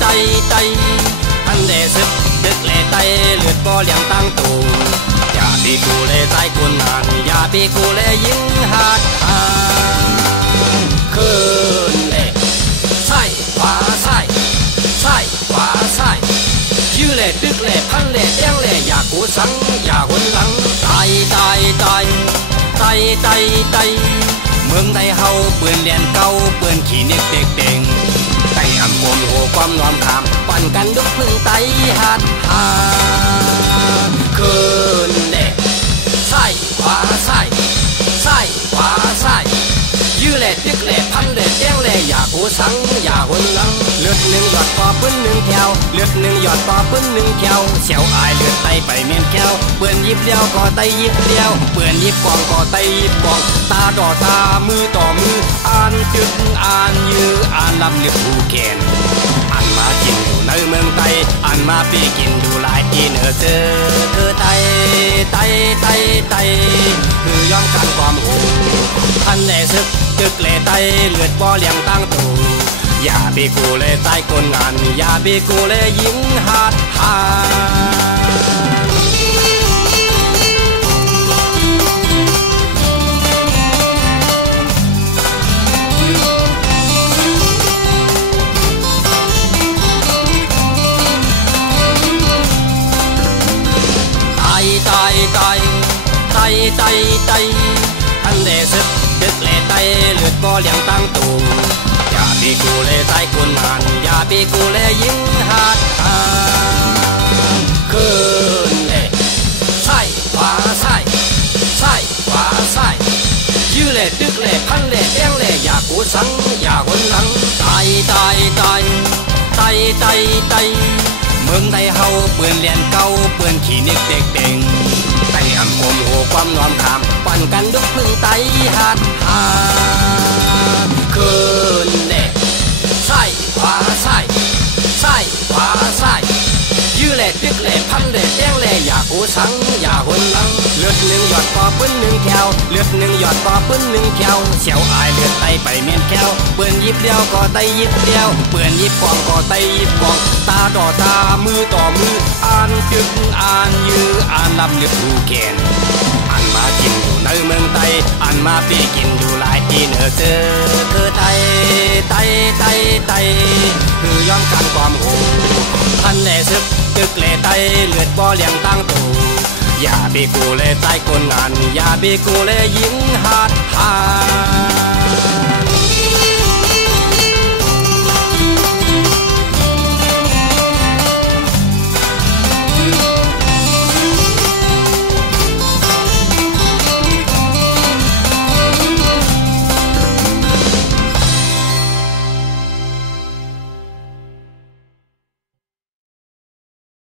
ไตท่านเดซึกดึกเล่ไตเลือดบ่เลี้ยงตั้งตูอย่าปีกูเล่ใจคนงานอย่าปีกูเล่ยิงหาดหาคืนเล่ใส่ขวาใส่ขวาใส่ยื้อเล่ดึกเล่พันเล่เตี้ยงเล่อย่ากูสังอย่าหนหลังไตเมืองไทยเฮาปืนเลียนเก่าปืนขี้นิกเด็กเด้งไต่อำโกนโหความนอมขามปั่นกันดุกพึ่งไตหัดหาคืนเล่ใส่ขวาใส่ขวาใส่ยื้อเล่ดึกเล่พันเล่เตี้ยงเล่อย่ากูสังอย่าหนหลังเลือดหนึ่งหยอดปอปืนหนึ่งแถวเลือดหนึ่งหยอดปอปืนหนึ่งแถวเสียวอายเลือดไตไปเมียนแก้วเปื่อนยิบเดียวก็ไตยิบเดียวเปื่อนยิบกองก็ไตยิบกองตาต่อตามือต่อมืออ่านจึกอ่านยื้ออ่านลำลึกผู้แกนอ่านมากินอยู่ในเมืองไตอ่านมาปีกินดูหลายปีเนอเจอเธอไตคือยอมกันความหูท่านได้ซึกตึกเล่ไตเลือดบ่เลี้ยงตั้งตูอย่าบีกูเล่ใจคนงานอย่าบีกูเล่ยิงหาดหาไตท่านได้ซึกตึกเล่ไตเลือดบ่เลี้ยงตั้งตูอย่าปีกูเล่ใจคนงานอย่าปีกูเล่ยิงหาดหาคืนเล่ใส่ขวาใส่ขวาใส่ยื้อเล่ดึกเล่พันเล่เตี้ยงเล่อย่ากูสังอย่าหนหลังไตเมืองไทยเฮาปืนเลียนเก่าปืนขี้นิกเด็กเด้งไต่อำโกนโหความนอมขามปั่นกันดุกพึ่งไตหัดหาคืนเล่ใส่ขวาใส่ขวาใส่ยื้อเล่ดึกเล่พันเล่เตี้ยงเล่อย่ากูสังอย่าหนหลังเลือดหนึ่งหยอดปอปืนหนึ่งแถวเลือดหนึ่งหยอดปอปืนหนึ่งแถวเสียวอายเลือดไตไปเมียนแก้วเปื่อนยิบเดียวก็ไตยิบเดียวเปื่อนยิบกองก็ไตยิบกองตาต่อตามือต่อมืออ่านจึกอ่านยื้ออ่านลำลึกผู้แกนอ่านมากินอยู่ในเมืองไทยอ่านมาปีกินอยู่หลายปีเนอเจอเธอไตคือยอมกันความหูท่านเล่ซึกตึกเล่ไตเลือดบ่เลี้ยงตั้งตูอย่าบีกูเล่ใจคนงานอย่าบีกูเล่ยิงหาดหา